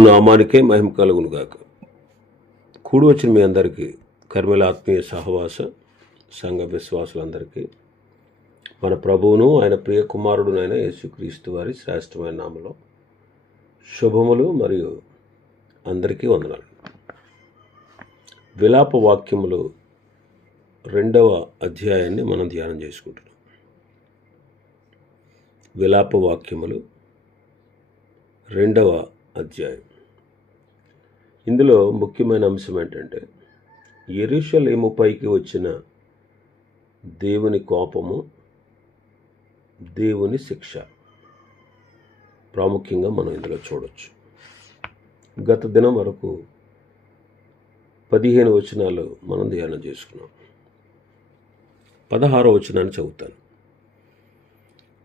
నామానికే మహిమ కలుగును గాక. కూడి వచ్చిన మీ అందరికీ, కర్మల ఆత్మీయ సహవాస సంఘ విశ్వాసులందరికీ మన ప్రభువును ఆయన ప్రియ కుమారుడునైన యేసుక్రీస్తు వారి శ్రేష్టమైన నామలో శుభములు మరియు అందరికీ వందనాలు. విలాప వాక్యములు 2వ అధ్యాయాన్ని మనం ధ్యానం చేసుకుంటున్నాం. విలాప వాక్యములు 2వ అధ్యాయం. ఇందులో ముఖ్యమైన అంశం ఏంటంటే, యెరూషలేము పైకి వచ్చిన దేవుని కోపము, దేవుని శిక్ష ప్రాముఖ్యంగా మనం ఇందులో చూడవచ్చు. గత దినం వరకు 15 వచనాలు మనం ధ్యానం చేసుకున్నాం. 16వ వచనాన్ని చదువుతాను.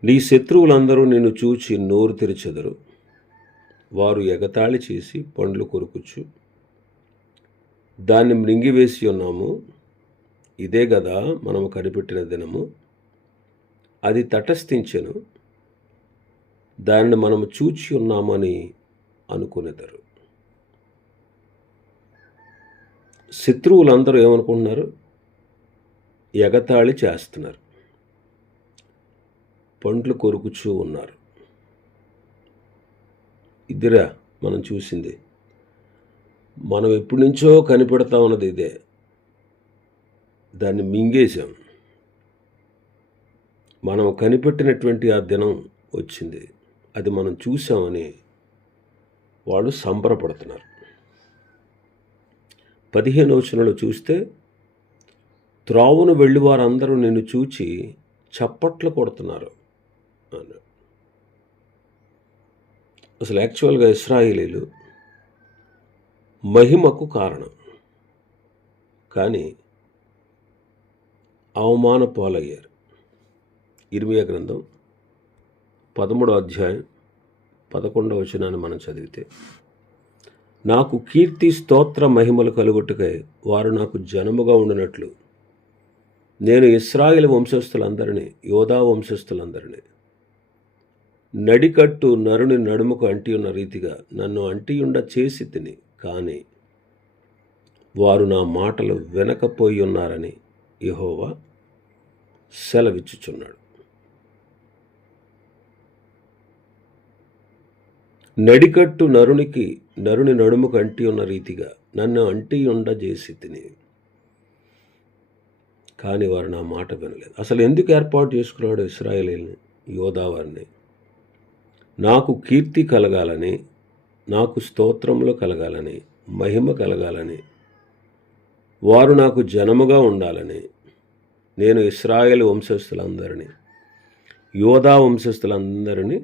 నీ శత్రువులందరూ నిన్ను చూచి నోరు తెరిచెదరు, వారు ఎగతాళి చేసి పండ్లు కొరుకుచ్చు, దాన్ని మృంగివేసి ఉన్నాము, ఇదే గదా మనము కనిపెట్టిన దినము, అది తటస్థించెను, దానిని మనము చూచి ఉన్నామని అనుకునేదారు. శత్రువులందరూ ఏమనుకుంటున్నారు? ఎగతాళి చేస్తున్నారు, పండ్లు కొరుకుచూ ఉన్నారు. ఇదిరా మనం చూసింది. మనం ఎప్పటి నుంచో కనిపెడతా ఉన్నది ఇదే. దాన్ని మింగేశాం. మనం కనిపెట్టినటువంటి ఆ దినం వచ్చింది, అది మనం చూసామని వాళ్ళు సంబరపడుతున్నారు. 15వ వచనంలో చూస్తే, త్రోవను వెళ్ళి వారందరూ నిన్ను చూచి చప్పట్లు కొడుతున్నారు అన్నాడు. అసలు యాక్చువల్గా ఇశ్రాయేలీలు మహిమకు కారణం, కానీ అవమాన పాలయ్యారు. ఇర్మియా గ్రంథం 13వ అధ్యాయం 11వ వచనాన్ని మనం చదివితే, నాకు కీర్తి స్తోత్ర మహిమలు కలుగుటకై వారు నాకు జనముగా ఉండినట్లు నేను ఇశ్రాయేలు వంశస్థులందరినీ, యోధా వంశస్థులందరినీ నడికట్టు నరుని నడుముకు అంటి ఉన్న రీతిగా నన్ను అంటియుండ చేసి తిని, కానీ వారు నా మాటలు వినకపోయి ఉన్నారని యెహోవా సెలవిచ్చుచున్నాడు. నడికట్టు నరుని నడుముకు అంటి ఉన్న రీతిగా నన్ను అంటియుండ చేసి తిని, కానీ వారు నా మాట వినలేదు. అసలు ఎందుకు ఏర్పాటు చేసుకున్నాడు ఇశ్రాయేలీని, యోధా వారిని? నాకు కీర్తి కలగాలని, నాకు స్తోత్రములు కలగాలని, మహిమ కలగాలని, వారు నాకు జనముగా ఉండాలని నేను ఇశ్రాయేలు వంశస్థులందరినీ, యోధా వంశస్థులందరినీ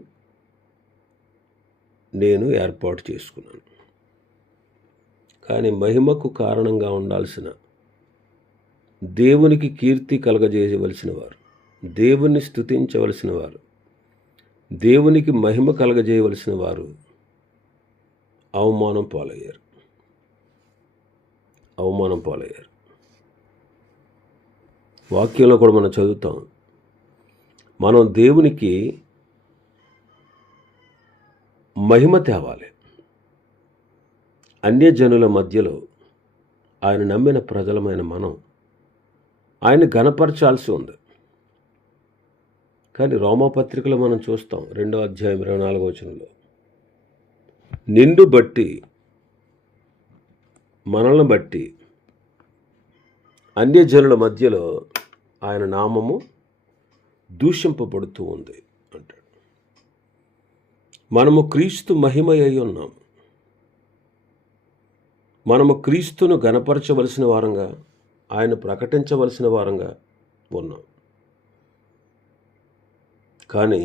నేను ఏర్పాటు చేసుకున్నాను. కానీ మహిమకు కారణంగా ఉండాల్సిన, దేవునికి కీర్తి కలగజేయవలసిన వారు, దేవుణ్ణి స్తుతించవలసిన వారు, దేవునికి మహిమ కలగజేయవలసిన వారు అవమానం పాలయ్యారు. వాక్యంలో కూడా మనం చదువుతాం, మనం దేవునికి మహిమ తేవాలి. అన్యజనుల మధ్యలో ఆయన నమ్మిన ప్రజలమైన మనం ఆయన ఘనపరచాల్సి ఉంది. కానీ రోమాపత్రికలో మనం చూస్తాం, 2వ అధ్యాయం 24వ వచనంలో, నిన్ను బట్టి, మనల్ని బట్టి అన్యజనుల మధ్యలో ఆయన నామము దూషింపబడుతూ ఉంది అంటాడు. మనము క్రీస్తు మహిమ అయి ఉన్నాము. మనము క్రీస్తును గణపరచవలసిన వారంగా, ఆయన ప్రకటించవలసిన వారంగా ఉన్నాం. కానీ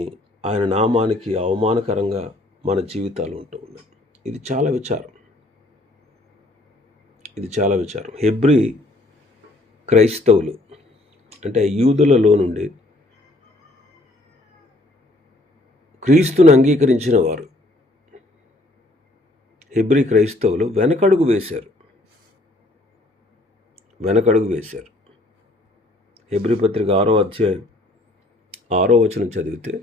ఆయన నామానికి అవమానకరంగా మన జీవితాలు ఉంటూ ఉన్నాయి. ఇది చాలా విచారం. హెబ్రీ క్రైస్తవులు, అంటే యూదులలో నుండి క్రీస్తును అంగీకరించిన వారు, హెబ్రీ క్రైస్తవులు వెనకడుగు వేశారు. హెబ్రీ పత్రిక 6వ అధ్యాయం 6వ వచనం చదివితే,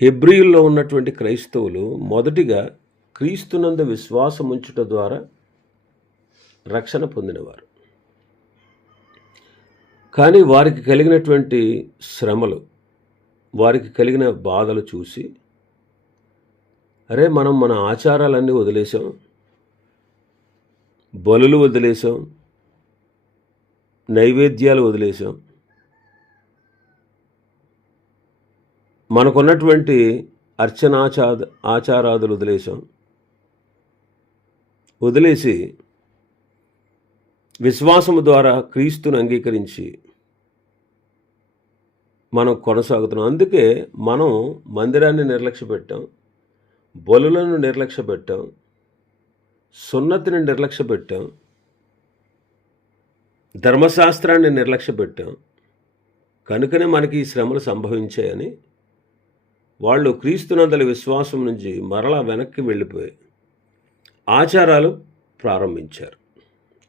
హెబ్రీయుల్లో ఉన్నటువంటి క్రైస్తవులు మొదటిగా క్రీస్తునందు విశ్వాసం ఉంచుట ద్వారా రక్షణ పొందినవారు. కానీ వారికి కలిగినటువంటి శ్రమలు, వారికి కలిగిన బాధలు చూసి, అరే మనం మన ఆచారాలన్నీ వదిలేసాం, బలులు వదిలేసాం, నైవేద్యాలు వదిలేసాం, మనకున్నటువంటి ఆచారాదులు వదిలేసి విశ్వాసము ద్వారా క్రీస్తును అంగీకరించి మనం కొనసాగుతున్నాం. అందుకే మనం మందిరాన్ని నిర్లక్ష్య పెట్టాం, బలులను నిర్లక్ష్య పెట్టాం, సున్నతిని నిర్లక్ష్య పెట్టాం, ధర్మశాస్త్రాన్ని నిర్లక్ష్య పెట్టాం. కనుకనే మనకి ఈ శ్రమలు సంభవించాయని వాళ్ళు క్రీస్తునందలి విశ్వాసం నుంచి మరలా వెనక్కి వెళ్ళిపోయి ఆచారాలు ప్రారంభించారు.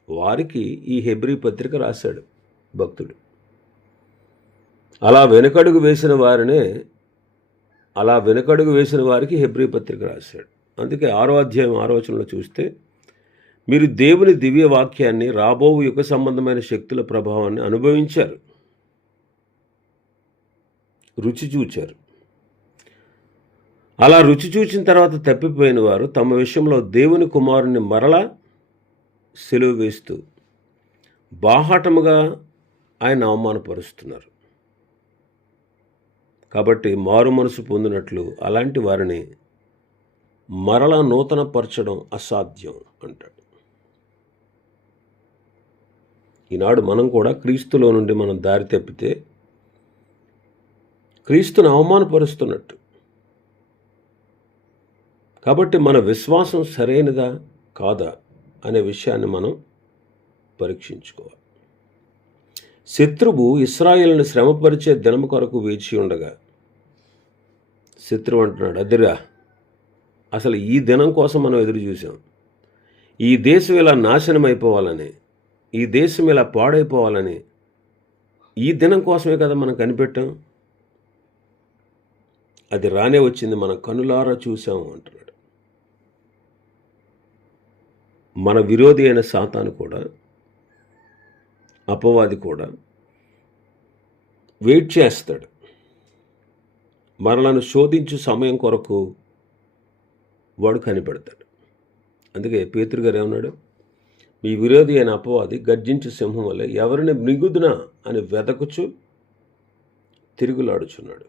వారికి ఈ హెబ్రీ పత్రిక రాశాడు భక్తుడు. అలా వెనుకడుగు వేసిన వారికి హెబ్రీ పత్రిక రాశాడు. అందుకే 6వ అధ్యాయం 6వ వచనంలో చూస్తే, మీరు దేవుని దివ్య వాక్యాన్ని, రాబో యుగ సంబంధమైన శక్తుల ప్రభావాన్ని అనుభవించారు, రుచి చూచారు. అలా రుచి చూచిన తర్వాత తప్పిపోయిన వారు తమ విషయంలో దేవుని కుమారుని మరలా సెలువు వేస్తూ బాహాటముగా ఆయన అవమానపరుస్తున్నారు. కాబట్టి మారు మనసు పొందినట్లు అలాంటి వారిని మరలా నూతనపరచడం అసాధ్యం అంటాడు. ఈనాడు మనం కూడా క్రీస్తులో నుండి మనం దారి తప్పితే క్రీస్తును అవమానపరుస్తున్నట్టు. కాబట్టి మన విశ్వాసం సరైనదా కాదా అనే విషయాన్ని మనం పరీక్షించుకోవాలి. శత్రువు ఇశ్రాయేలును శ్రమపరిచే దినము కొరకు వేచి ఉండగా, శత్రువు అంటున్నాడు, అదిరా అసలు ఈ దినం కోసం మనం ఎదురు చూసాం, ఈ దేశం ఇలా నాశనం అయిపోవాలని, ఈ దేశం ఇలా పాడైపోవాలని ఈ దినం కోసమే కదా మనం కనిపెట్టాం, అది రానే వచ్చింది, మన కనులారా చూసాము అంటున్నాడు. మన విరోధి అయిన సాతాను కూడా, అపవాది కూడా వెయిట్ చేస్తాడు. మనలను శోధించు సమయం కొరకు వాడు కనిపెడతాడు. అందుకే పేతురు గారు ఏమన్నాడు, మీ విరోధి అయిన అపవాది గర్జించు సింహం వల్ల ఎవరిని మృంగుదునా అని వెదకుచు తిరుగులాడుచున్నాడు.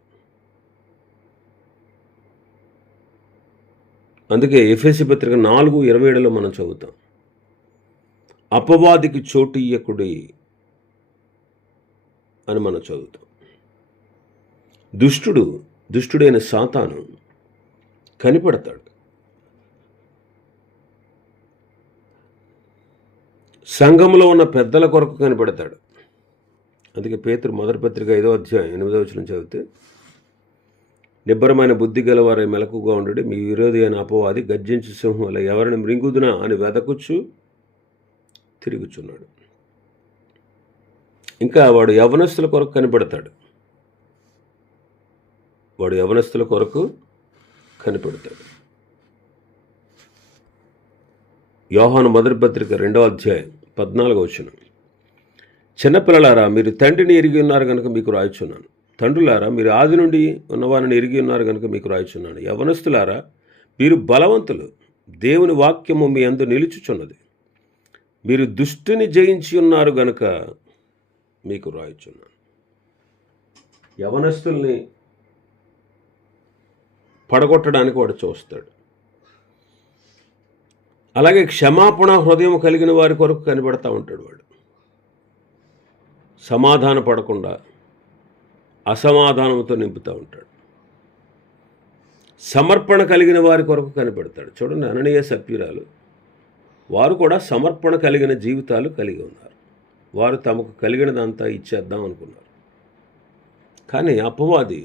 అందుకే ఎఫెసీ పత్రిక 4:27లో మనం చదువుతాం, అపవాదికి చోటు ఇయ్యకుడి అని మనం చదువుతాం. దుష్టుడైన సాతాను కనిపెడతాడు. సంఘంలో ఉన్న పెద్దల కొరకు కనిపెడతాడు. అందుకే పేతురు మొదటి పత్రిక 5వ అధ్యాయం 8వ వచనం చదివితే, నిబ్బరమైన బుద్ధి గలవారై మెలకుగా ఉండడు, మీ విరోధి అయిన అపవాది గర్జించు సింహం వల్ల ఎవరిని మృంగుదునా అని వెదకుచు తిరుగుచున్నాడు. ఇంకా వాడు యవనస్తుల కొరకు కనిపెడతాడు. యోహాను మొదటి పత్రిక 2వ అధ్యాయం 14వ వచనం, చిన్నపిల్లలారా మీరు తండ్రిని ఎరిగి ఉన్నారు కనుక మీకు రాయిచున్నాను, తండ్రులారా మీరు ఆది నుండి ఉన్నవారిని ఎరిగి ఉన్నారు కనుక మీకు రాయిచున్నాను, యవనస్తులారా మీరు బలవంతులు, దేవుని వాక్యము మీ యందు నిలుచుచున్నది, మీరు దుష్టుని జయించి ఉన్నారు గనుక మీకు రాయిచున్నాను. యవనస్తుల్ని పడగొట్టడానికి వాడు చూస్తాడు. అలాగే క్షమాపణ హృదయం కలిగిన వారి కొరకు కనిపెడతా ఉంటాడు. వాడు సమాధాన పడకుండా అసమాధానంతో నింపుతూ ఉంటాడు. సమర్పణ కలిగిన వారి కొరకు కనిపెడతాడు. చూడండి, అననీయ సప్ఫీరాలు వారు కూడా సమర్పణ కలిగిన జీవితాలు కలిగి ఉన్నారు. వారు తమకు కలిగినదంతా ఇచ్చేద్దాం అనుకున్నారు. కానీ అపవాది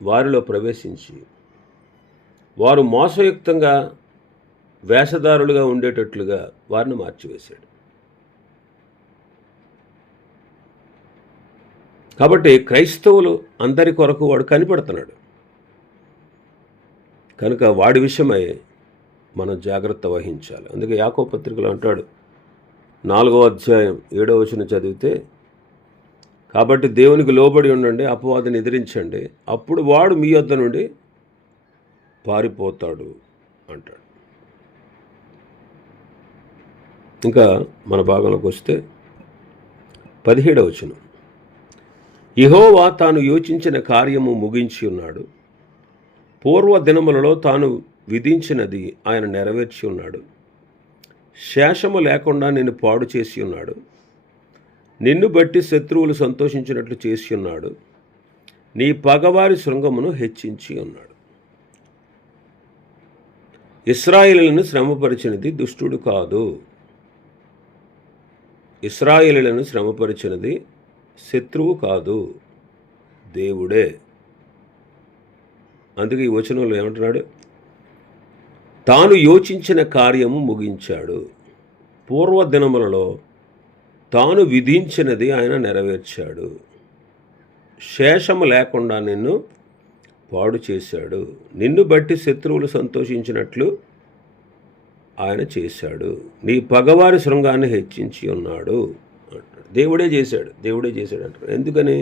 వారిలో ప్రవేశించి వారు మోసయుక్తంగా వేషధారులుగా ఉండేటట్లుగా వారిని మార్చివేశాడు. కాబట్టి క్రైస్తవులు అందరి కొరకు వాడు కనిపెడుతున్నాడు. కనుక వాడి విషయమై మనం జాగ్రత్త వహించాలి. అందుకే యాకోబు పత్రికలో అంటాడు 4వ అధ్యాయం 7వ వచనం చదివితే, కాబట్టి దేవునికి లోబడి ఉండండి, అపవాదిని ఎదిరించండి, అప్పుడు వాడు మీ యొద్ద నుండి పారిపోతాడు అంటాడు. ఇంకా మన భాగంలోకి వస్తే 17వ వచనం, యెహోవా తాను యోచించిన కార్యము ముగించి ఉన్నాడు, పూర్వ దినములలో తాను విధించినది ఆయన నెరవేర్చి ఉన్నాడు, శేషము లేకుండా నిన్ను పాడు చేసి ఉన్నాడు, నిన్ను బట్టి శత్రువులు సంతోషించినట్లు చేసి ఉన్నాడు, నీ పగవారి శృంగమును హెచ్చించి ఉన్నాడు. ఇశ్రాయేలులను శ్రమపరిచినది దుష్టుడు కాదు, ఇశ్రాయేలులను శ్రమపరిచినది శత్రువు కాదు, దేవుడే. అందుకే ఈ వచనంలో ఏమంటున్నాడు, తాను యోచించిన కార్యము ముగించాడు, పూర్వ దినములలో తాను విధించినది ఆయన నెరవేర్చాడు, శేషము లేకుండా నిన్ను పాడు చేశాడు, నిన్ను బట్టి శత్రువులు సంతోషించినట్లు ఆయన చేశాడు, నీ పగవారి శృంగాన్ని హెచ్చించి ఉన్నాడు అంటాడు. దేవుడే చేశాడు అంటాడు. ఎందుకని?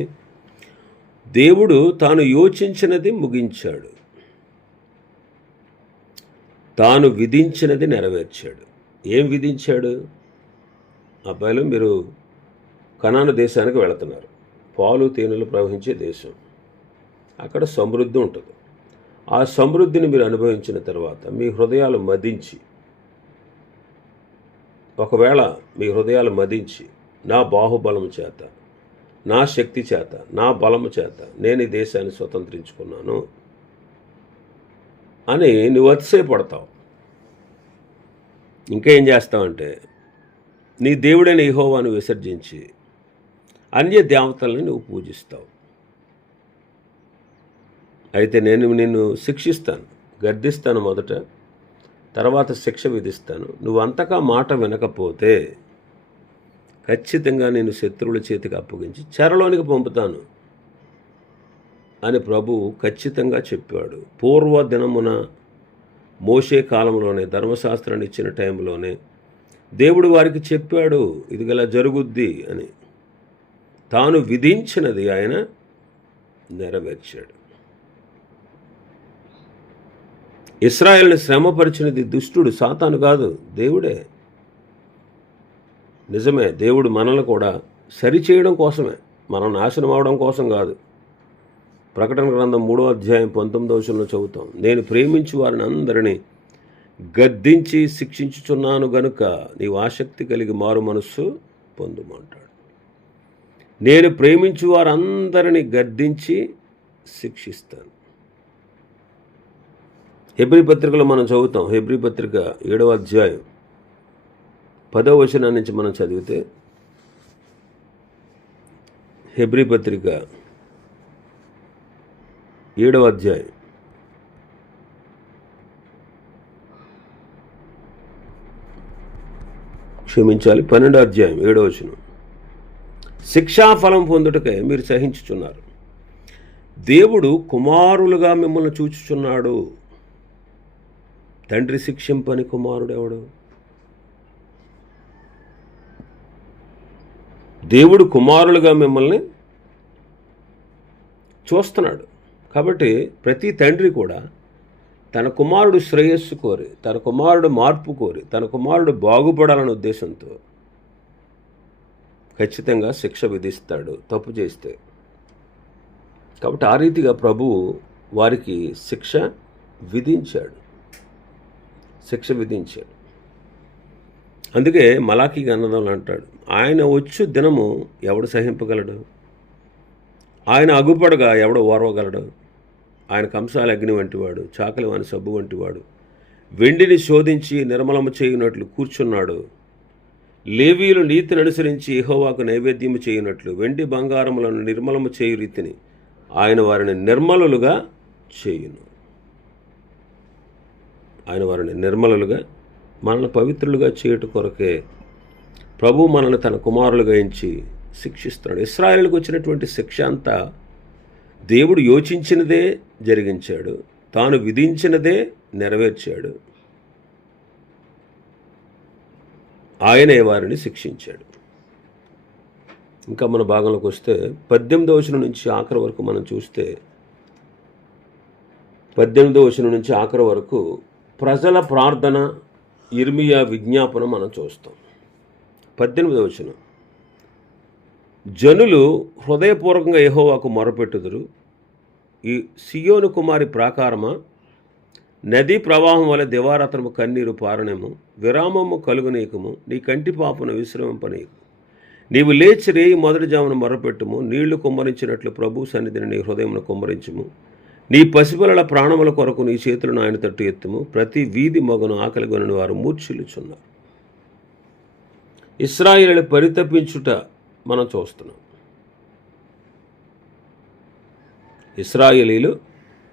దేవుడు తాను యోచించినది ముగించాడు, తాను విధించినది నెరవేర్చాడు. ఏం విధించాడు? అబ్బాయిలు, మీరు కనాను దేశానికి వెళుతున్నారు, పాలు తేనెలు ప్రవహించే దేశం, అక్కడ సమృద్ధి ఉంటుంది. ఆ సమృద్ధిని మీరు అనుభవించిన తర్వాత మీ హృదయాలు మదించి, ఒకవేళ మీ హృదయాలు మదించి, నా బాహుబలము చేత, నా శక్తి చేత, నా బలము చేత నేను ఈ దేశాన్ని స్వతంత్రించుకున్నాను అని నువ్వు అతిశయపడతావు. ఇంకా ఏం చేస్తావంటే, నీ దేవుడైన యెహోవాను విసర్జించి అన్య దేవతల్ని నువ్వు పూజిస్తావు. అయితే నేను నిన్ను శిక్షిస్తాను, గద్దిస్తాను మొదట, తర్వాత శిక్ష విధిస్తాను. నువ్వు అంతగా మాట వినకపోతే ఖచ్చితంగా నేను శత్రువుల చేతికి అప్పగించి చెరలోనికి పంపుతాను అని ప్రభువు ఖచ్చితంగా చెప్పాడు. పూర్వ దినమున మోషే కాలంలోనే, ధర్మశాస్త్రాన్ని ఇచ్చిన టైంలోనే దేవుడు వారికి చెప్పాడు, ఇది గల జరుగుద్ది అని. తాను విధించినది ఆయన నెరవేర్చాడు. ఇశ్రాయేలుని శ్రమపరిచినది దుష్టుడు, సాతాను కాదు, దేవుడే. నిజమే, దేవుడు మనల్ని కూడా సరిచేయడం కోసమే, మనం నాశనం అవడం కోసం కాదు. ప్రకటన గ్రంథం 3వ అధ్యాయం 19వ వచనంలో చదువుతాం, నేను ప్రేమించి వారిని అందరినీ గద్దించి శిక్షించుచున్నాను గనుక నీవు ఆసక్తి కలిగి మారు మనస్సు పొందుమంటాడు. నేను ప్రేమించి వారందరినీ గద్దించి శిక్షిస్తాను. హెబ్రీ పత్రికలో మనం చదువుతాం, హెబ్రీ పత్రిక 7వ అధ్యాయం 10వ వచనం నుంచి మనం చదివితే, హెబ్రీ పత్రిక 7వ అధ్యాయం 12వ అధ్యాయం 7వ వచనం, శిక్షాఫలం పొందుటకై మీరు సహించుచున్నారు, దేవుడు కుమారులుగా మిమ్మల్ని చూచుచున్నాడు. తండ్రి శిక్షింపని కుమారుడు ఎవడు? దేవుడు కుమారులుగా మిమ్మల్ని చూస్తున్నాడు. కాబట్టి ప్రతి తండ్రి కూడా తన కుమారుడు శ్రేయస్సు కోరి, తన కుమారుడు మార్పు కోరి, తన కుమారుడు బాగుపడాలనే ఉద్దేశంతో ఖచ్చితంగా శిక్ష విధిస్తాడు తప్పు చేస్తే. కాబట్టి ఆ రీతిగా ప్రభువు వారికి శిక్ష విధించాడు. అందుకే మలాకీ గ్రంథంలో అంటాడు, ఆయన వచ్చు దినము ఎవడు సహింపగలడు, ఆయన అగుపడగా ఎవడు ఓర్వగలడు, ఆయన కంసాల అగ్ని వంటివాడు, చాకలి వాని సబ్బు వంటివాడు, వెండిని శోధించి నిర్మలము చేయునట్లు కూర్చున్నాడు. లేవీయులు నీతిని అనుసరించి యెహోవాకు నైవేద్యము చేయునట్లు వెండి బంగారములను నిర్మలము చేయు రీతిని ఆయన వారిని నిర్మలులుగా చేయును. ఆయన వారిని నిర్మలులుగా, మనల్ని పవిత్రులుగా చేయుట కొరకే ప్రభు మనల్ని తన కుమారులుగా ఎంచి శిక్షిస్తున్నాడు. ఇశ్రాయేలుకు వచ్చినటువంటి శిక్ష అంతా దేవుడు యోచించినదే జరిగించాడు. తాను విధించినదే నెరవేర్చాడు. ఆయనే వారిని శిక్షించాడు. ఇంకా మన భాగంలోకి వస్తే 18వ వచనం నుంచి ఆఖరి వరకు మనం చూస్తే 18వ వచనం నుంచి ఆఖరి వరకు ప్రజల ప్రార్థన, ఇర్మియా విజ్ఞాపన మనం చూస్తాం. 18వ వచనం, జనులు హృదయపూర్వకంగా యెహోవాకు మొరపెట్టుదురు. ఈ సియోను కుమారి ప్రాకారమా, నదీ ప్రవాహం వల్ల దివారాత్రము కన్నీరు పారనేము, విరామము కలుగునీకము, నీ కంటి పాపను విశ్రమింపనీకు. నీవు లేచి రేయి మొదటి జామును మొరపెట్టుము, నీళ్లు కుమ్మరించినట్లు ప్రభు సన్నిధిని నీ హృదయమును కుమ్మరించుము. నీ పసిపిల్లల ప్రాణముల కొరకు నీ చేతులను ఆయన తట్టు ఎత్తుము. ప్రతి వీధి మగను ఆకలిగొనని వారు మూర్ఛిల్లుచున్నారు. ఇశ్రాయేలు పరితపించుట మనం చూస్తున్నాం. ఇశ్రాయేలీలు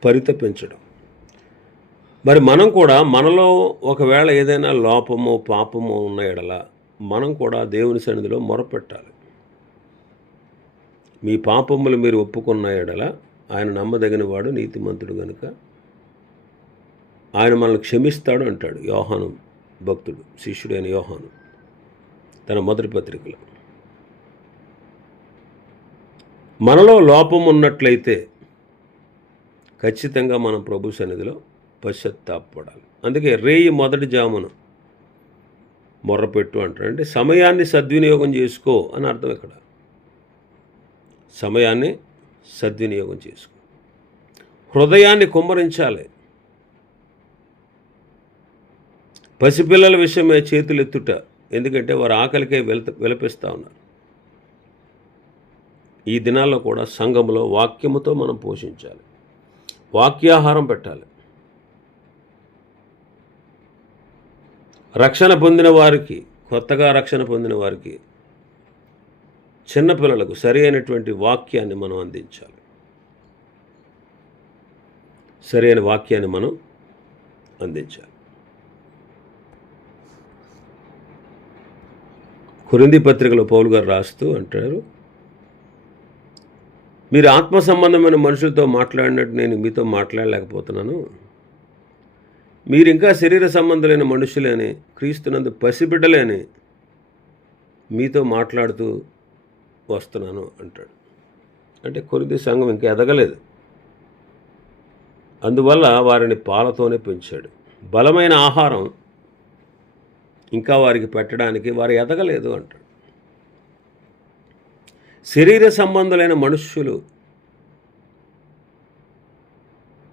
పరితపించడం. మరి మనం కూడా మనలో ఒకవేళ ఏదైనా లోపమో పాపమో ఉన్న ఎడల మనం కూడా దేవుని సన్నిధిలో మొరపెట్టాలి. మీ పాపములు మీరు ఒప్పుకున్న ఎడల ఆయన నమ్మదగిన వాడు, నీతిమంతుడు గనుక ఆయన మనల్ని క్షమిస్తాడు అంటాడు యోహాను భక్తుడు, శిష్యుడైన యోహాను తన మొదటి పత్రికలో. మనలో లోపం ఉన్నట్లయితే ఖచ్చితంగా మనం ప్రభు సన్నిధిలో పశ్చాత్తాపడాలి. అందుకే రేయి మొదటి జామును మొర్రపెట్టు అంటాడు. అంటే సమయాన్ని సద్వినియోగం చేసుకో అని అర్థం. ఇక్కడ సమయాన్ని సద్వినియోగం చేసుకో, హృదయాన్ని కుమ్మరించాలి. పసిపిల్లల విషయమే చేతులెత్తుట, ఎందుకంటే వారు ఆకలికే విలపిస్తూ ఉన్నారు. ఈ దినాల్లో కూడా సంఘములో వాక్యముతో మనం పోషించాలి, వాక్యాహారం పెట్టాలి. రక్షణ పొందిన వారికి, కొత్తగా రక్షణ పొందిన వారికి, చిన్నపిల్లలకు సరి అయినటువంటి వాక్యాన్ని మనం అందించాలి. సరి అయిన వాక్యాన్ని మనం అందించాలి. కొరింథీ పత్రికలో పౌలు గారు రాస్తూ అంటారు, మీరు ఆత్మ సంబంధమైన మనుషులతో మాట్లాడినట్టు నేను మీతో మాట్లాడలేకపోతున్నాను. మీరు ఇంకా శరీర సంబంధులైన మనుషులేని, క్రీస్తునందు పసిబిడ్డలేని మీతో మాట్లాడుతూ వస్తున్నాను అంటాడు. అంటే కొరింథీ సంఘం ఇంకా ఎదగలేదు, అందువల్ల వారిని పాలతోనే పెంచాడు. బలమైన ఆహారం ఇంకా వారికి పెట్టడానికి వారు ఎదగలేదు అంటాడు. శరీర సంబంధులైన మనుష్యులు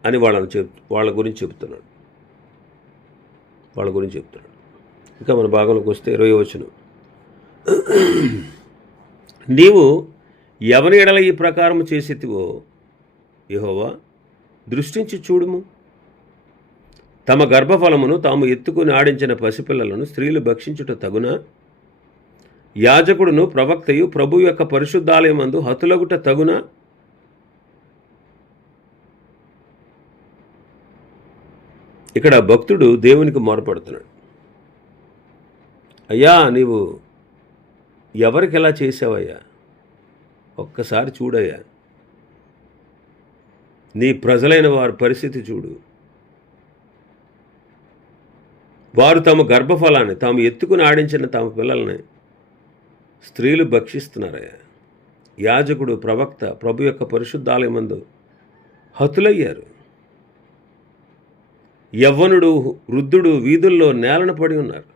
అని వాళ్ళ గురించి చెప్తున్నాడు. ఇంకా మన భాగంలోకి వస్తే 20వ వచనం, నీవు ఎవరి ఎడల ఈ ప్రకారం చేసేతివో యెహోవా దృష్టించి చూడుము. తమ గర్భఫలమును తాము ఎత్తుకుని ఆడించిన పసిపిల్లలను స్త్రీలు భక్షించుట తగునా? యాజకుడును ప్రవక్తయు ప్రభు యొక్క పరిశుద్ధాలయమందు హతులగుట తగునా? ఇక్కడ భక్తుడు దేవునికి మొరపడుతున్నాడు. అయ్యా, నీవు ఎవరికి ఎలా చేసావయ్యా? ఒక్కసారి చూడయ్యా, నీ ప్రజలైన వారి పరిస్థితి చూడు. వారు తమ గర్భఫలాన్ని తాము ఎత్తుకుని ఆడించిన తమ పిల్లల్ని స్త్రీలు భక్షిస్తున్నారయ్యా. యాజకుడు ప్రవక్త ప్రభు యొక్క పరిశుద్ధాలయమందు హతులయ్యారు. యవ్వనుడు వృద్ధుడు వీధుల్లో నేలన పడి ఉన్నారు.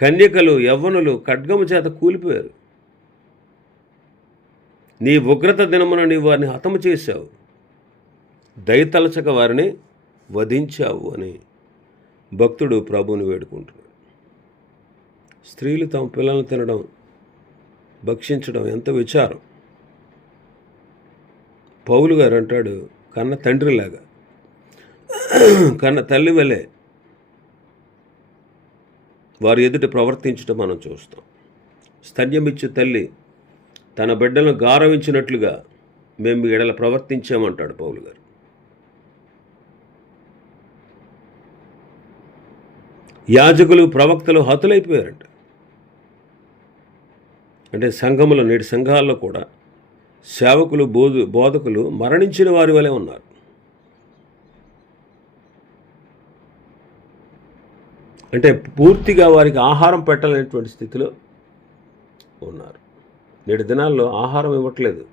కన్యకలు యవ్వనులు ఖడ్గము చేత కూలిపోయారు. నీ ఉగ్రత దినమున నీవు వారిని హతము చేశావు, దయతలచక వారిని వధించావు అని భక్తుడు ప్రభువుని వేడుకుంటున్నాడు. స్త్రీలు తమ పిల్లలను తినడం, భక్షించడం ఎంత విచారం. పౌలు గారు అంటాడు, కన్న తండ్రిలాగా, కన్న తల్లి వలె వారి ఎదుట ప్రవర్తించడం మనం చూస్తాం. స్తన్యమిచ్చు తల్లి తన బిడ్డలను గారవించినట్లుగా మేము ఎడల ప్రవర్తించామంటాడు పౌలు గారు. యాజకులు ప్రవక్తలు హతులైపోయారంట. అంటే సంఘములో, నేటి సంఘాల్లో కూడా సేవకులు బోధకులు మరణించిన వారి వలె ఉన్నారు. అంటే పూర్తిగా వారికి ఆహారం పెట్టలేనటువంటి స్థితిలో ఉన్నారు. నేటి దినాల్లో ఆహారం ఇవ్వట్లేదు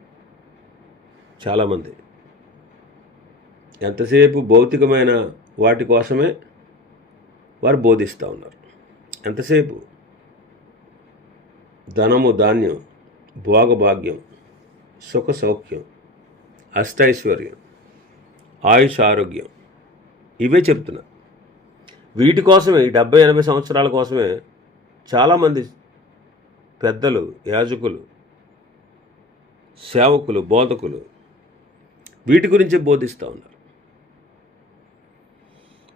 చాలామంది. ఎంతసేపు భౌతికమైన వాటి కోసమే వారు బోధిస్తూ ఉన్నారు. ఎంతసేపు ధనము, ధాన్యం, భోగభాగ్యం, సుఖ సౌఖ్యం, అష్టైశ్వర్యం, ఆయుష్, ఆరోగ్యం, ఇవే చెప్తున్నారు. వీటి కోసమే, ఈ 70-80 సంవత్సరాల కోసమే చాలామంది పెద్దలు, యాజకులు, సేవకులు, బోధకులు వీటి గురించే బోధిస్తూ ఉన్నారు.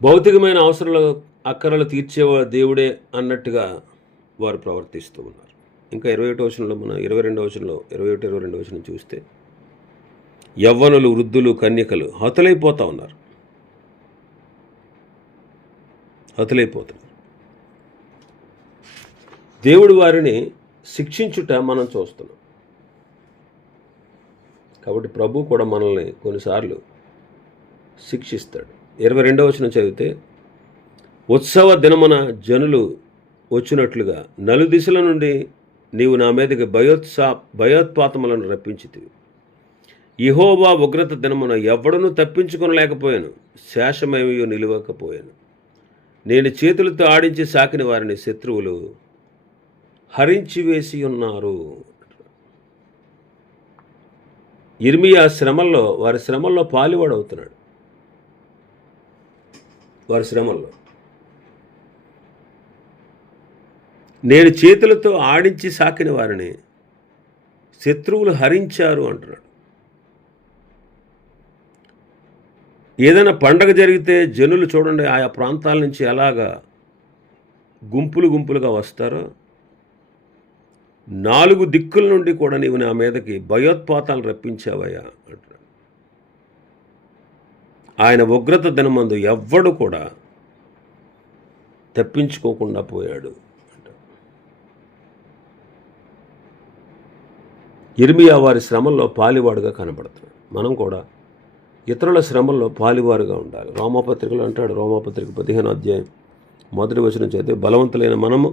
భౌతికమైన అవసరాలు, అక్కరలు తీర్చేవాడు దేవుడే అన్నట్టుగా వారు ప్రవర్తిస్తూ ఉన్నారు. ఇంకా 21వ వచనంలో, మన 22వ వచనంలో, 21-22 వచనం చూస్తే యవ్వనులు, వృద్ధులు, కన్యకలు హతులైపోతూ ఉన్నారు. దేవుడు వారిని శిక్షించుట మనం చూస్తున్నాం. కాబట్టి ప్రభు కూడా మనల్ని కొన్నిసార్లు శిక్షిస్తాడు. 22వ వచనం చదివితే, ఉత్సవ దినమున జనులు వచ్చినట్లుగా నలుదిశల నుండి నీవు నా మీదకి భయోత్పాతములను రప్పించితివి. యెహోవా ఉగ్రత దినమున ఎవ్వడను తప్పించుకొనలేకపోయాను, శేషమేమీ నిలవకపోయాను. నేను చేతులతో ఆడించి సాకిన వారిని శత్రువులు హరించి వేసి ఉన్నారు. యిర్మీయా శ్రమల్లో, వారి శ్రమల్లో పాలువాడవుతున్నాడు. వారి శ్రమల్లో నేను చేతులతో ఆడించి సాకిన వారిని శత్రువులు హరించారు అంటున్నాడు. ఏదైనా పండగ జరిగితే జనులు చూడండి, ఆయా ప్రాంతాల నుంచి ఎలాగా గుంపులుగా వస్తారో, 4 దిక్కుల నుండి కూడా నీవు నా మీదకి భయోత్పాతాలు రప్పించావయ్యా అంటున్నాడు. ఆయన ఉగ్రత దినమందు ఎవ్వడు కూడా తప్పించుకోకుండా పోయాడు. యిర్మీయా వారి శ్రమల్లో పాలివాడుగా కనబడుతున్నాడు. మనం కూడా ఇతరుల శ్రమల్లో పాలివారుగా ఉండాలి. రోమాపత్రికలో అంటాడు, రోమాపత్రిక 15వ అధ్యాయం 1వ వచనం చదివితే, బలవంతులైన మనము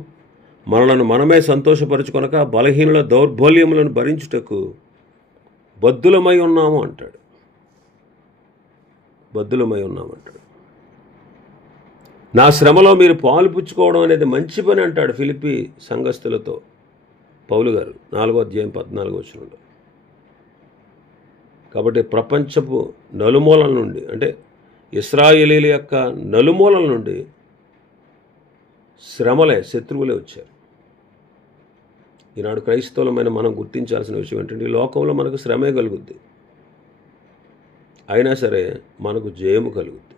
మనలను మనమే సంతోషపరుచుకొనక బలహీనుల దౌర్బల్యములను భరించుటకు బద్ధులమై ఉన్నాము అంటాడు. నా శ్రమలో మీరు పాలు పుచ్చుకోవడం అనేది మంచి పని అంటాడు ఫిలిప్పీ సంఘస్థులతో పౌలు గారు 4వ అధ్యాయం 14వ వచనంలో. కాబట్టి ప్రపంచపు నలుమూలల నుండి, అంటే ఇశ్రాయేలీల యొక్క నలుమూలల నుండి శ్రమలే, శత్రువులే వచ్చారు. ఈనాడు క్రైస్తవులమైన మనం గుర్తించాల్సిన విషయం ఏంటంటే, ఈ లోకంలో మనకు శ్రమే కలుగుద్ది, అయినా సరే మనకు జయము కలుగుద్ది.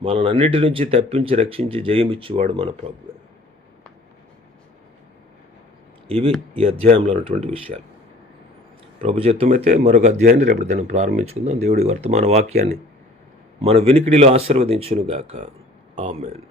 మనల్ని అన్నిటి నుంచి తప్పించి రక్షించి జయమిచ్చేవాడు మన ప్రభువే. ఇవి ఈ అధ్యాయంలో ఉన్నటువంటి విషయాలు. ప్రభు చిత్తమైతే మరొక అధ్యాయాన్ని రేపటి దినం ప్రారంభించుకుందాం. దేవుడి వర్తమాన వాక్యాన్ని మన వినికిడిలో ఆశీర్వదించునుగాక. ఆమేన్.